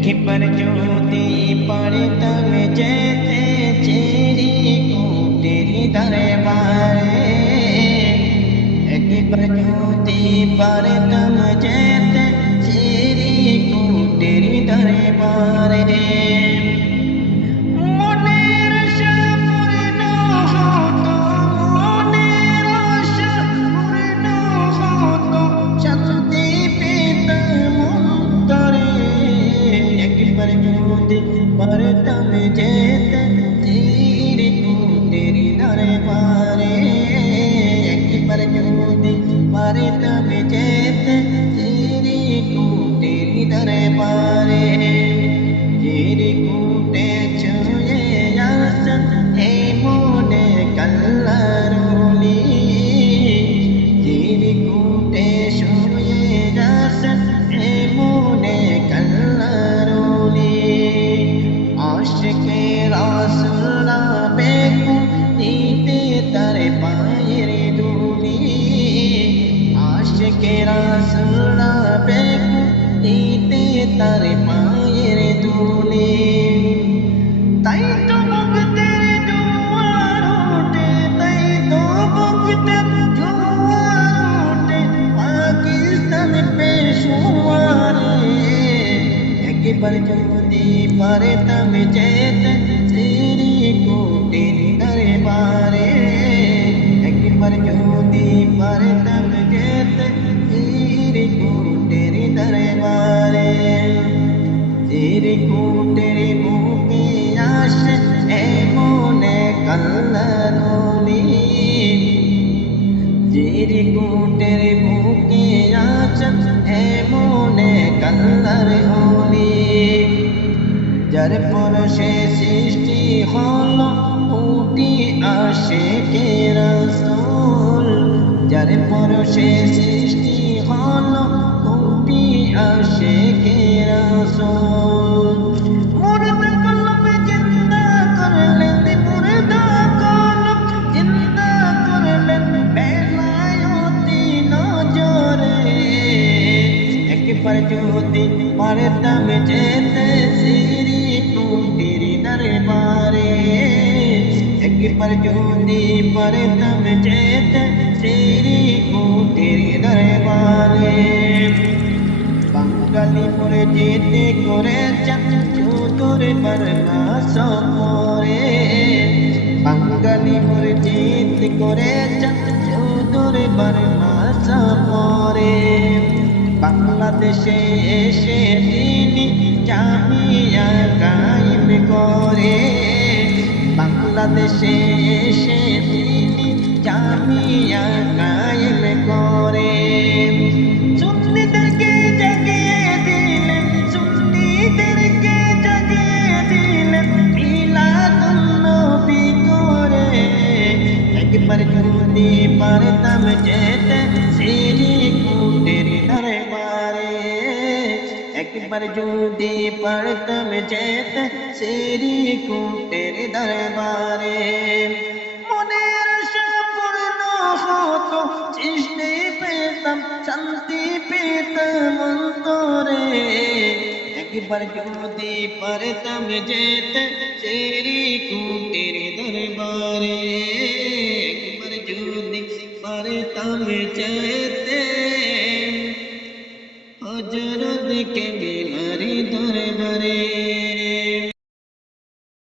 একবার যদি পারতাম যেতে চেরি কুটির দরবারে, একবার যদি পারতাম যেতে চেরি কুটির দরবারে, মনের আশা পূর্ণ হতো, মনের আশা পূর্ণ হতো, শান্তি পেতাম অন্তরে। একবার যদি পারতাম যেতে চির কুটির দরবারে, একবার যদি পারতাম যেতে চির কুটির দরবারে, চিরকুটে ছুঁয়ে আসেন এই মনে কল্লারুলি, চিরকুটে ছুঁয়ে আসেন এই মনে কল্লারুলি। আশিকে রাসূলরা বেকুল নিতে তার পায়ের ধুলি, আশিকে রাসূলরা বেকুল নিতে তার পায়ের ধুলি। তাই তো ভক্তের জোয়ার ওঠে, তাই তো ভক্তের জোয়ার ওঠে পাকিস্তান পেশোয়ারে। একবার যদি পারতাম যেতে চিরি কুটির দরবারে, একবার যদি পারতাম যেতে চিরি কুটির দরবারে, চিরকুটের বুকে আসে এই মনে কল্লারুলি, চিরকুটের বুকে আসে এই মনে কল্লারুলি। যার পরশে সৃষ্টি হলো কোটি আশিকে রাসূল, যার পরশে সৃষ্টি হলো কোটি আশিকে রাসূল। মুর্দা কলব জিন্দা করলেন, মুর্দা কলব জিন্দা করলেন বেলায়েতি নজরে। একবার যদি পারতাম যেতে চিরি কুটির দরবারে, একবার যদি পারতাম যেতে চিরি কুটির দরবারে। বাঙালি পরে যেতে করেছেন চতুর বর্মা সফরে, বাঙালি পরে যেতে করেছেন চতুর বর্মা সফরে। বাংলাদেশে এসে তিনি জামিয়া কায়েম করে, বাংলাদেশে এসে তিনি জামিয়া কায়েম করে। সুন্নিদেরকে জাগিয়ে দিলেন, সুন্নিদেরকে জাগিয়ে দিলেন মিলাদুন নবী করে। একবার যদি পারতাম যেতে চিরি কুটির দরবারে, একবার যদি পারতাম যেতে চিরি কুটির দরবারে, মনের আশা পূর্ণ হতো, সৃষ্টি পেতাম শান্তি পেতাম অন্তরে। একবার যদি পারতাম যেতে চিরি কুটির দরবারে, একবার যদি পারতাম যেতে হযরত কেবলার দরবারে।